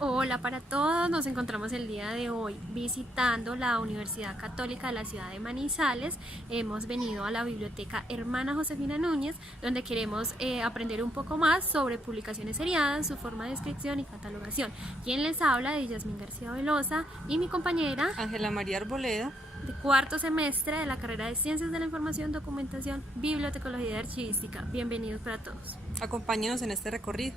Hola para todos, nos encontramos el día de hoy visitando la Universidad Católica de la ciudad de Manizales. Hemos venido a la biblioteca Hermana Josefina Núñez, donde queremos aprender un poco más sobre publicaciones seriadas, su forma de descripción y catalogación. Quien les habla de Yasmín García Velosa y mi compañera Ángela María Arboleda. de cuarto semestre de la carrera de Ciencias de la Información, Documentación, Bibliotecología y Archivística. Bienvenidos para todos. Acompáñenos en este recorrido.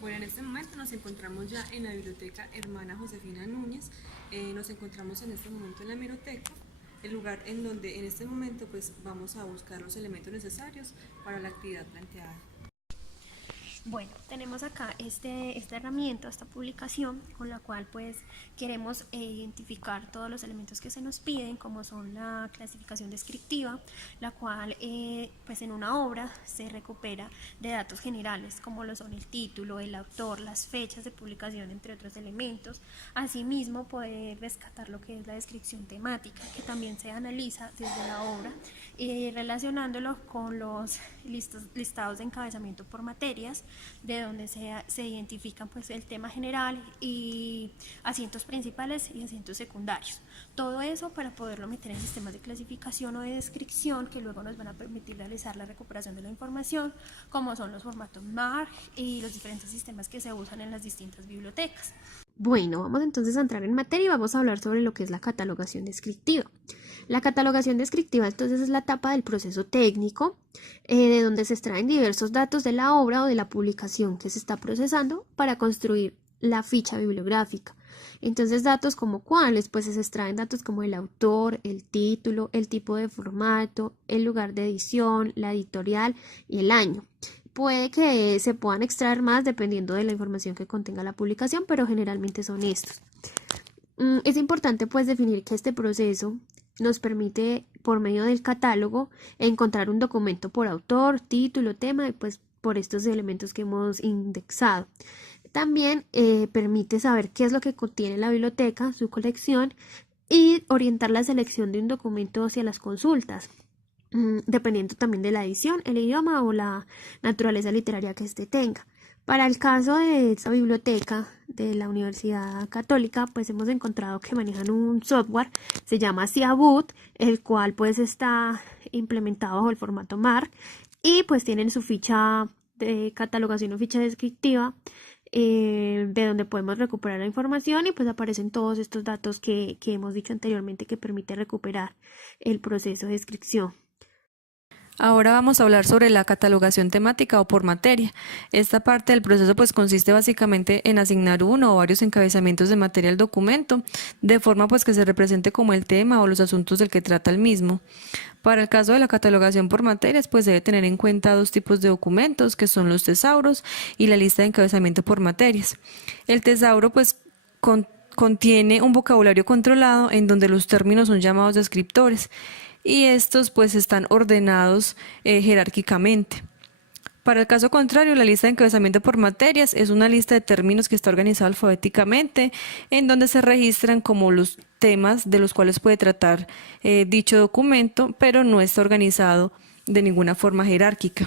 Bueno, en este momento nos encontramos ya en la biblioteca Hermana Josefina Núñez. Nos encontramos en este momento en la hemeroteca, el lugar en donde en este momento pues vamos a buscar los elementos necesarios para la actividad planteada. Bueno, tenemos acá esta herramienta, esta publicación, con la cual pues queremos identificar todos los elementos que se nos piden, como son la clasificación descriptiva, la cual pues en una obra se recupera de datos generales, como lo son el título, el autor, las fechas de publicación, entre otros elementos. Asimismo, poder rescatar lo que es la descripción temática, que también se analiza desde la obra, relacionándolo con los listados de encabezamiento por materias, de donde se identifican pues el tema general y asientos principales y asientos secundarios. Todo eso para poderlo meter en sistemas de clasificación o de descripción que luego nos van a permitir realizar la recuperación de la información, como son los formatos MARC y los diferentes sistemas que se usan en las distintas bibliotecas. Bueno, vamos entonces a entrar en materia y vamos a hablar sobre lo que es la catalogación descriptiva. La catalogación descriptiva entonces es la etapa del proceso técnico de donde se extraen diversos datos de la obra o de la publicación que se está procesando para construir la ficha bibliográfica. Entonces, datos como cuáles, pues se extraen datos como el autor, el título, el tipo de formato, el lugar de edición, la editorial y el año. Puede que se puedan extraer más dependiendo de la información que contenga la publicación, pero generalmente son estos. Es importante pues definir que este proceso nos permite por medio del catálogo encontrar un documento por autor, título, tema y pues por estos elementos que hemos indexado. También permite saber qué es lo que contiene la biblioteca, su colección y orientar la selección de un documento hacia las consultas, dependiendo también de la edición, el idioma o la naturaleza literaria que éste tenga. Para el caso de esta biblioteca de la Universidad Católica, pues hemos encontrado que manejan un software, se llama Ciaboot, el cual pues está implementado bajo el formato MARC y pues tienen su ficha de catalogación o ficha descriptiva, de donde podemos recuperar la información y pues aparecen todos estos datos que hemos dicho anteriormente que permite recuperar el proceso de descripción. Ahora vamos a hablar sobre la catalogación temática o por materia. Esta parte del proceso pues consiste básicamente en asignar uno o varios encabezamientos de materia al documento, de forma pues que se represente como el tema o los asuntos del que trata el mismo. Para el caso de la catalogación por materias, pues debe tener en cuenta dos tipos de documentos, que son los tesauros y la lista de encabezamiento por materias. El tesauro pues contiene un vocabulario controlado en donde los términos son llamados descriptores y estos pues están ordenados jerárquicamente. Para el caso contrario, la lista de encabezamiento por materias es una lista de términos que está organizada alfabéticamente, en donde se registran como los temas de los cuales puede tratar dicho documento, pero no está organizado de ninguna forma jerárquica.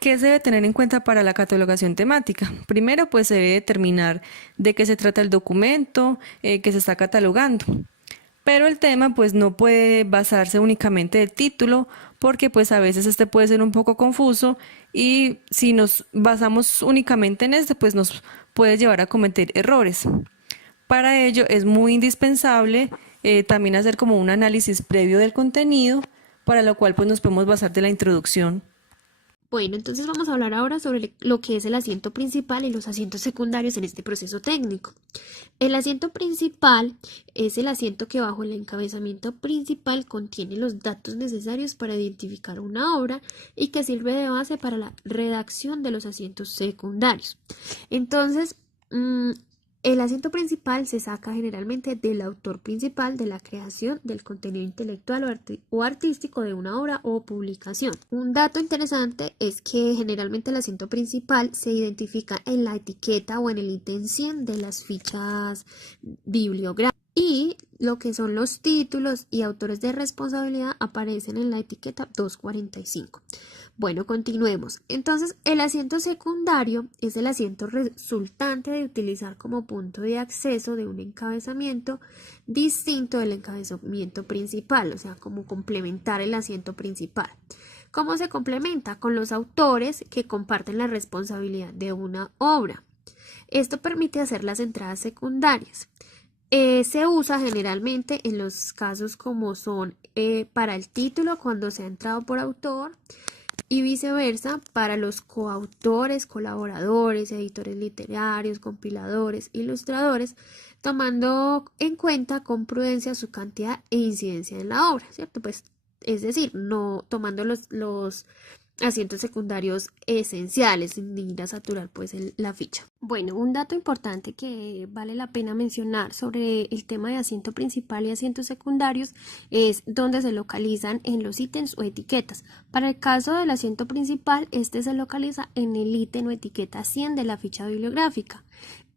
¿Qué se debe tener en cuenta para la catalogación temática? Primero, pues se debe determinar de qué se trata el documento que se está catalogando. Pero el tema pues no puede basarse únicamente del título porque pues a veces este puede ser un poco confuso y si nos basamos únicamente en este pues nos puede llevar a cometer errores. Para ello es muy indispensable también hacer como un análisis previo del contenido, para lo cual pues nos podemos basar de la introducción. Bueno, entonces vamos a hablar ahora sobre lo que es el asiento principal y los asientos secundarios en este proceso técnico. El asiento principal es el asiento que bajo el encabezamiento principal contiene los datos necesarios para identificar una obra y que sirve de base para la redacción de los asientos secundarios. Entonces, el asiento principal se saca generalmente del autor principal de la creación del contenido intelectual o artístico de una obra o publicación. Un dato interesante es que generalmente el asiento principal se identifica en la etiqueta o en el ítem 100 de las fichas bibliográficas. Y lo que son los títulos y autores de responsabilidad aparecen en la etiqueta 245. Bueno, continuemos. Entonces, el asiento secundario es el asiento resultante de utilizar como punto de acceso de un encabezamiento distinto del encabezamiento principal, o sea, como complementar el asiento principal. ¿Cómo se complementa? Con los autores que comparten la responsabilidad de una obra. Esto permite hacer las entradas secundarias. Se usa generalmente en los casos como son para el título cuando se ha entrado por autor y viceversa para los coautores, colaboradores, editores literarios, compiladores, ilustradores, tomando en cuenta con prudencia su cantidad e incidencia en la obra, ¿cierto? Pues es decir, no tomando los asientos secundarios esenciales sin ir a saturar pues la ficha. Bueno, un dato importante que vale la pena mencionar sobre el tema de asiento principal y asientos secundarios es dónde se localizan en los ítems o etiquetas. Para el caso del asiento principal, este se localiza en el ítem o etiqueta 100 de la ficha bibliográfica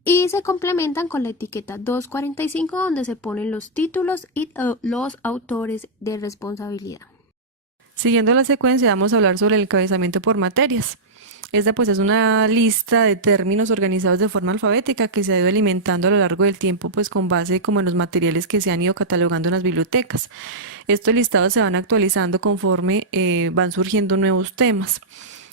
y se complementan con la etiqueta 245 donde se ponen los títulos y los autores de responsabilidad. Siguiendo la secuencia, vamos a hablar sobre el encabezamiento por materias. Esta pues es una lista de términos organizados de forma alfabética que se ha ido alimentando a lo largo del tiempo pues con base como en los materiales que se han ido catalogando en las bibliotecas. Estos listados se van actualizando conforme van surgiendo nuevos temas.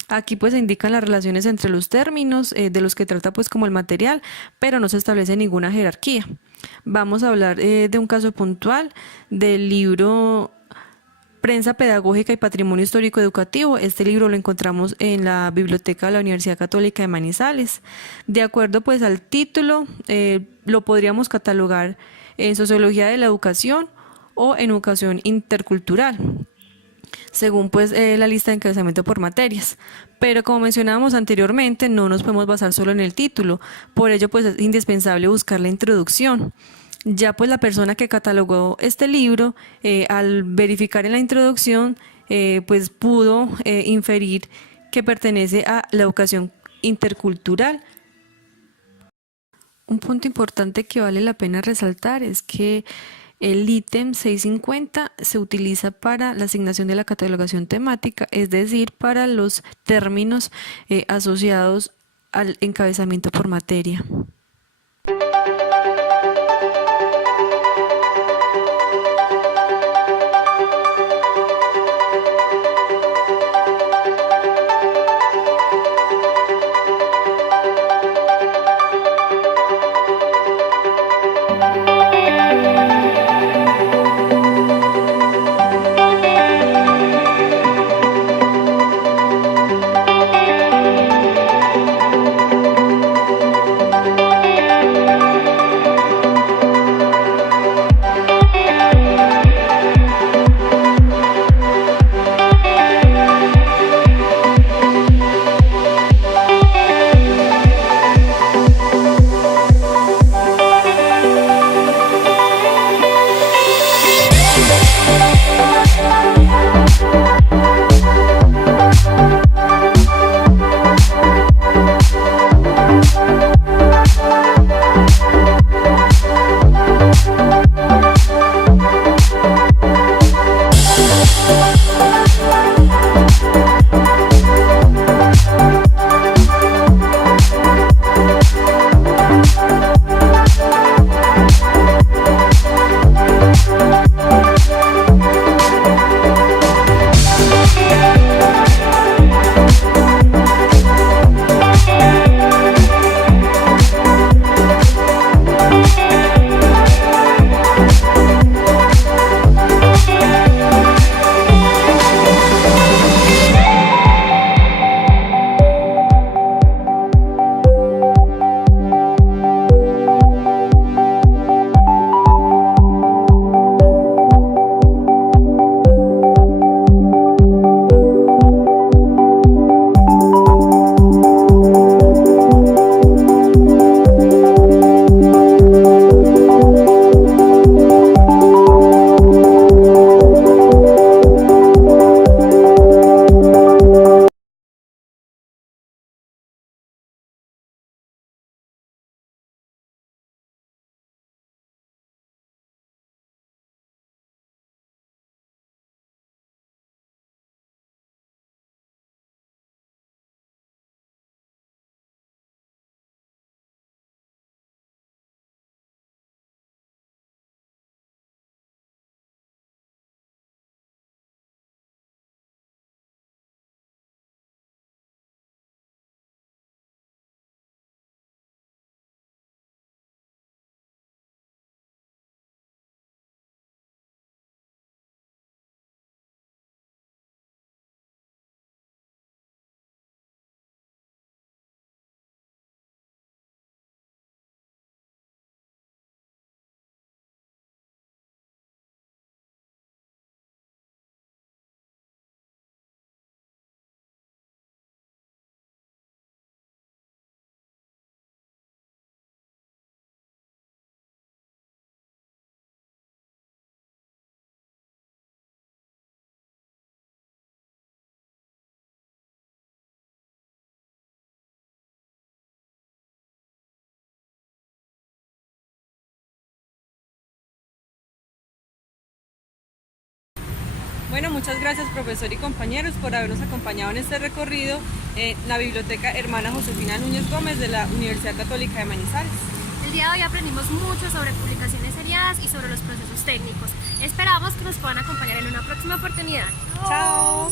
Aquí pues se indican las relaciones entre los términos de los que trata pues como el material, pero no se establece ninguna jerarquía. Vamos a hablar de un caso puntual del libro Prensa Pedagógica y Patrimonio Histórico Educativo. Este libro lo encontramos en la Biblioteca de la Universidad Católica de Manizales. De acuerdo pues al título, lo podríamos catalogar en Sociología de la Educación o en Educación Intercultural, según pues la lista de encabezamiento por materias. Pero como mencionábamos anteriormente, no nos podemos basar solo en el título, por ello pues es indispensable buscar la introducción. Ya pues la persona que catalogó este libro, al verificar en la introducción, pues pudo inferir que pertenece a la educación intercultural. Un punto importante que vale la pena resaltar es que el ítem 650 se utiliza para la asignación de la catalogación temática, es decir, para los términos asociados al encabezamiento por materia. Bueno, muchas gracias profesor y compañeros por habernos acompañado en este recorrido en la Biblioteca Hermana Josefina Núñez Gómez de la Universidad Católica de Manizales. El día de hoy aprendimos mucho sobre publicaciones seriadas y sobre los procesos técnicos. Esperamos que nos puedan acompañar en una próxima oportunidad. ¡Chao!